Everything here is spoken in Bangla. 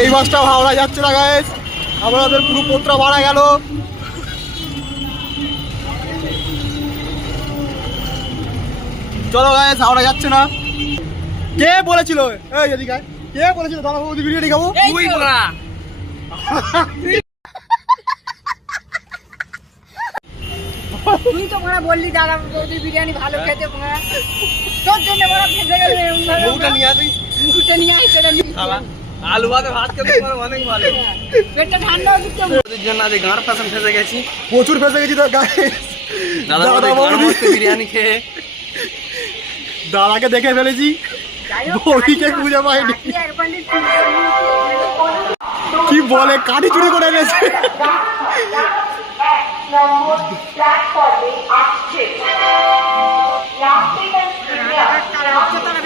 এই বাসটা হাওড়া যাচ্ছে না গাইস, আমাদের পুরো পোত্রা ভাড়া গেল। চলো গাইস, হাওড়া যাচ্ছে না। কে বলেছিল এই এদিকে আয়, কে বলেছিল দাদা বৌদি বিরিয়ানি খাবো? তুই বলা তুই তো মনে বললি দাদা বৌদি বিরিয়ানি ভালো খেতে মনে তোর জন্য বড় খেতে গেলে বউটা নিয়ে আসি। মুখটা নিয়ে আসে রে আলু ভাতে ভাত খেতে পারো অনেক ভালো। পেটটা ঠান্ডা হয়ে দিচ্ছে ওদের জন্য আজ গাঁর পাশে ফেসে গেছি। প্রচুর ফেসে গেছি তো গাইস। দাদা দাদা বৌদি বৌদি বিরিয়ানি খেয়ে দাদাকে দেখে ফেলেছি, বৌদিকে খুঁজে পাইনি। কি বলে কাঠি চুরি করে এনেছে। প্ল্যাটফর্মে আসছে